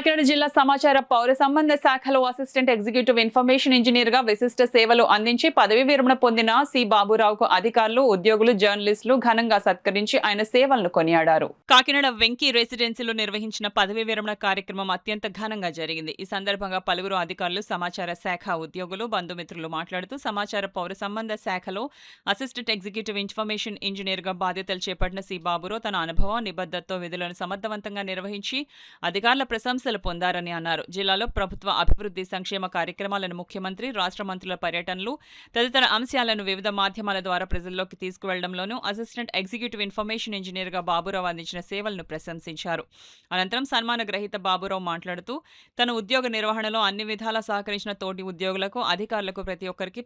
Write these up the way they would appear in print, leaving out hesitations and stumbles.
కాకినాడ జిల్లా సమాచార పౌర సంబంధ శాఖలో అసిస్టెంట్ ఎగ్జిక్యూటివ్ ఇన్ఫర్మేషన్ ఇంజనీర్ గా విశిష్ట సేవలు అందించి పదవీ విరమణ పొందిన సి బాబురావుకు అధికారులు, ఉద్యోగులు, జర్నలిస్టులు ఘనంగా సత్కరించి ఆయన సేవలను కొనియాడారు. కాకినాడ వెంకీ రెసిడెన్సీలో నిర్వహించిన పదవీ విరమణ కార్యక్రమం అత్యంత ఘనంగా జరిగింది. ఈ సందర్భంగా పలువురు అధికారులు, సమాచార శాఖ ఉద్యోగులు, బంధుమిత్రులు మాట్లాడుతూ సమాచార పౌర సంబంధ శాఖలో అసిస్టెంట్ ఎగ్జిక్యూటివ్ ఇన్ఫర్మేషన్ ఇంజనీర్ గా బాధ్యతలు చేపట్టిన సి బాబురావు తన అనుభవం, నిబద్ధతతో విధులను సమర్థవంతంగా నిర్వహించి అధికారుల ప్రశంసలు పొందారని అన్నారు. జిల్లాలో ప్రభుత్వ అభివృద్ధి సంక్షేమ కార్యక్రమాలను, ముఖ్యమంత్రి, రాష్ట్ర మంత్రుల పర్యటనలు తదితర అంశాలను వివిధ మాధ్యమాల ద్వారా ప్రజల్లోకి తీసుకువెళ్లడంలోనూ అసిస్టెంట్ ఎగ్జిక్యూటివ్ ఇన్ఫర్మేషన్ ఇంజనీర్ గా బాబురావు అందించిన సేవలను ప్రశంసించారు. అనంతరం సన్మాన గ్రహీత బాబురావు మాట్లాడుతూ తన ఉద్యోగ నిర్వహణలో అన్ని విధాలా సహకరించిన తోటి ఉద్యోగులకు, అధికారులకు ప్రతి ఒక్కరికి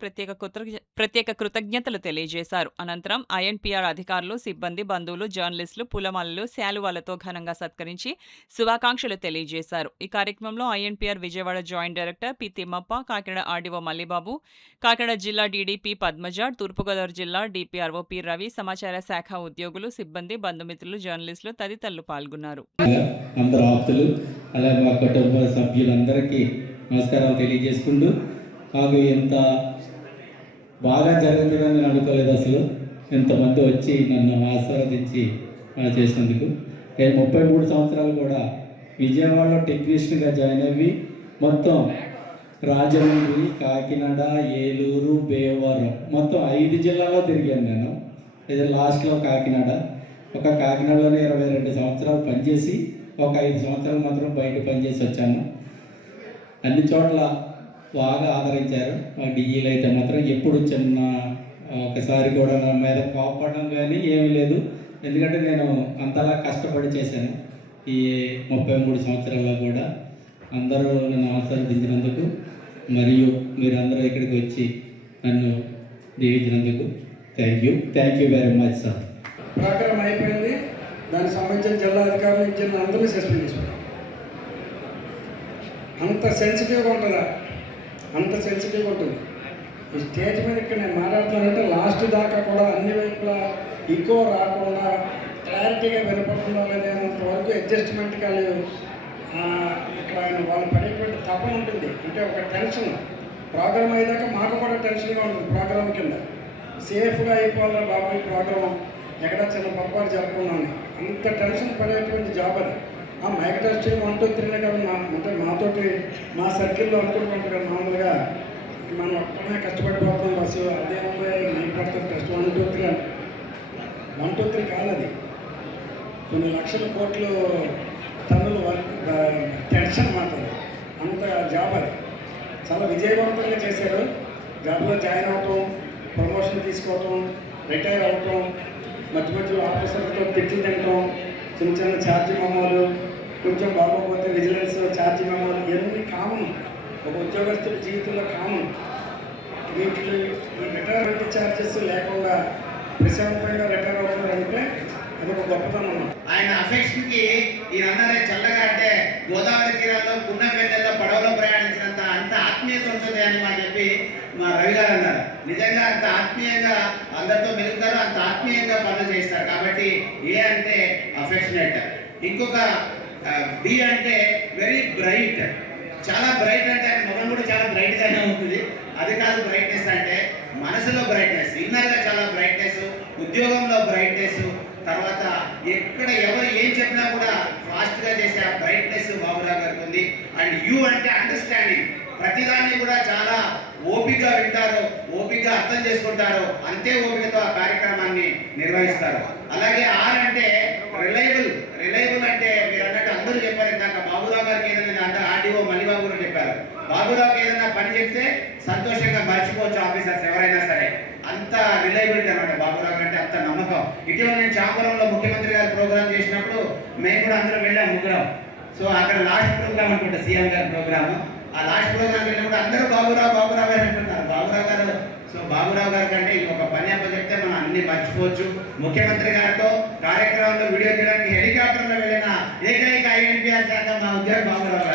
ప్రత్యేక కృతజ్ఞతలు తెలియజేశారు. అనంతరం ఐఎన్పిఆర్ అధికారులు, సిబ్బంది, బంధువులు, జర్నలిస్టులు పూలమాలలు, శాలువాలతో ఘనంగా సత్కరించి శుభాకాంక్షలు తెలియజేశారు. ఈ కార్యక్రమంలో INPR Vijayawada joint director P Thimmappa, Kakinada RDO Mallibabu, Kakinada జిల్లా డీడీపీ పద్మజ, తూర్పుగోదావరి జిల్లా డిపిఆర్ఓ పి రవి, సమాచార శాఖ ఉద్యోగులు, సిబ్బంది, బంధుమిత్రులు, జర్నలిస్టులు తదితరులు పాల్గొన్నారు. అందరూ ఆప్తులు, అలాగే మా కుటుంబ సభ్యులందరికీ నమస్కారాలు తెలియజేసుకుంటూ, మాకు ఎంత బాగా జరుగుతుందని నేను అనుకోలేదు. అసలు ఎంతమంది వచ్చి నన్ను ఆశీర్వదించి చేసినందుకు. నేను 33 సంవత్సరాలు కూడా విజయవాడలో టెక్నీషియన్గా జాయిన్ అయ్యి మొత్తం రాజమండ్రి, కాకినాడ, ఏలూరు, భీమవరం మొత్తం 5 జిల్లాల్లో తిరిగాను నేను. ఇది లాస్ట్లో కాకినాడలోనే 22 సంవత్సరాలు పనిచేసి ఒక 5 సంవత్సరాలు మాత్రం బయట పనిచేసి వచ్చాను. అన్ని చోట్ల బాగా ఆదరించారు. మా డిఈలు అయితే మాత్రం ఎప్పుడు చిన్న ఒకసారి కూడా నా మీద కోపడడం కానీ ఏమీ లేదు. ఎందుకంటే నేను అంతలా కష్టపడి చేశాను. ఈ 33 సంవత్సరాల్లో కూడా అందరూ నన్ను ఆశీర్వదించినందుకు మరియు మీరందరూ ఇక్కడికి వచ్చి నన్ను దీవించినందుకు thank you very much sir. Programme అయిపోయింది. దానికి సంబంధించిన జిల్లా అధికారులు ఇచ్చిన అందరినీ సస్పెండ్ చేశారు. అంత సెన్సిటివ్గా ఉంటుందా? అంత సెన్సిటివ్గా ఉంటుంది. ఈ స్టేజ్ మీద ఇక్కడ నేను మాట్లాడుతున్నానంటే లాస్ట్ దాకా కూడా అన్ని వైపులా ఎక్కువ రాకుండా క్లారిటీగా వినపడుతుందా లేదంత వరకు అడ్జస్ట్మెంట్ కాలేదు. ఇక్కడ వాళ్ళు పడేటువంటి తపన ఉంటుంది. అంటే ఒక టెన్షన్ ప్రోగ్రామ్ అయ్యాక మాకు కూడా టెన్షన్గా ఉంటుంది. ప్రోగ్రామ్ కింద సేఫ్గా అయిపోవాలా బాబు ఈ ప్రోగ్రామ్ ఎక్కడ చిన్న పొరపాటు జరగకుండానే అంత టెన్షన్ పడేటువంటి జాబ్ అది. ఆ మైక్ టెస్ట్ 1 2 3 కదా అంటే మాతోటి మా సర్కిల్లో అనుకుంటుంటారు కదా మామూలుగా మనం ఒక్కనే కష్టపడిపోతాం బస్సు అదే మైక్ పడుతుంది టెస్ట్ 1 2 3 1 2 3 కాదు, అది కొన్ని లక్షల కోట్లు టన్నుల వర్క్ టెన్షన్ మాత్రం. అంత జాబ్ అది చాలా విజయవంతంగా చేశారు. జాబ్లో జాయిన్ అవటం, ప్రమోషన్ తీసుకోవటం, రిటైర్ అవటం, మధ్యలో ఆఫీసర్లతో తిట్లు తినటం, చిన్న చిన్న ఛార్జీ మెమోలు, కొంచెం బాగోకపోతే విజిలెన్స్ ఛార్జీ మెమోలు, ఇవన్నీ కామన్. ఒక ఉద్యోగస్తుల జీవితంలో కామన్. వీటికి రిటైర్మెంట్ ఛార్జెస్ లేకుండా ప్రశాంతంగా రిటైర్ అవుతారంటే అది ఒక గొప్పతనం. ఆయన అఫెక్షన్కి ఈయనందరూ చల్లగా అంటే గోదావరి తీరాల్లో పున్నమెన్నెల్లో పడవలో ప్రయాణించినంత అంత ఆత్మీయత ఉంటుంది అని మా చెప్పి మా రవి గారు అన్నారు. నిజంగా అంత ఆత్మీయంగా అందరితో మెలుగుతారు, అంత ఆత్మీయంగా పనులు చేస్తారు. కాబట్టి ఏ అంటే అఫెక్షనేట్. ఇంకొక బి అంటే వెరీ బ్రైట్. చాలా బ్రైట్ అంటే ఆయన ముఖం కూడా చాలా బ్రైట్గానే ఉంటుంది. అది కాదు బ్రైట్నెస్ అంటే మనసులో బ్రైట్నెస్, ఇన్నర్గా చాలా బ్రైట్నెస్, ఉద్యోగంలో బ్రైట్నెస్, తర్వాత ఎక్కడ ఎవరు ఏం చెప్పినా కూడా ఫాస్ట్గా చేసే ఆ బ్రైట్నెస్ బాబురావు గారికి ఉంది. అండ్ యూ అంటే అండర్స్టాండింగ్. ప్రతిదాన్ని కూడా చాలా ఓపికగా వింటారు, ఓపికగా అర్థం చేసుకుంటారు, అంతే ఓపికతో ఆ కార్యక్రమాన్ని నిర్వహిస్తారు. అలాగే ఆర్ అంటే రిలయబుల్. రిలయబుల్ అంటే మీరు అన్నట్టు అందరూ చెప్పారు ఇందాక. బాబురావు గారికి ఏదైనా ఆర్డీఓ మల్లిబాబు కూడా చెప్పారు. బాబురావుకి ఏదైనా పని చెప్తే సంతోషంగా మర్చిపోవచ్చు ఆఫీసర్స్ ఎవరైనా సరే. అంత రిలయబిలిటీ అనమాట బాబురావు అంటే, అంత నమ్మకం. ఇటీవల నేను చాంబరంలో ముఖ్యమంత్రి గారు ప్రోగ్రామ్ చేసినప్పుడు మేము కూడా అందరం వెళ్ళాం, ముగ్గురం. సో అక్కడ లాస్ట్ ప్రోగ్రామ్ అనుకుంటా సీఎం గారి ప్రోగ్రామ్. ఆ లాస్ట్ ప్రోగ్రామ్ వెళ్ళినప్పుడు అందరూ బాబురావు అని అంటున్నారు. బాబురావు గారు. సో బాబురావు గారి కంటే ఒక పని చెప్తే మనం అన్ని మర్చిపోవచ్చు. ముఖ్యమంత్రి గారితో కార్యక్రమంలో వీడియో తీయడానికి హెలికాప్టర్లో వెళ్ళిన ఏకైక ఐఎన్పిఆర్ శాఖ మా ఉద్యోగి బాబురావు గారు.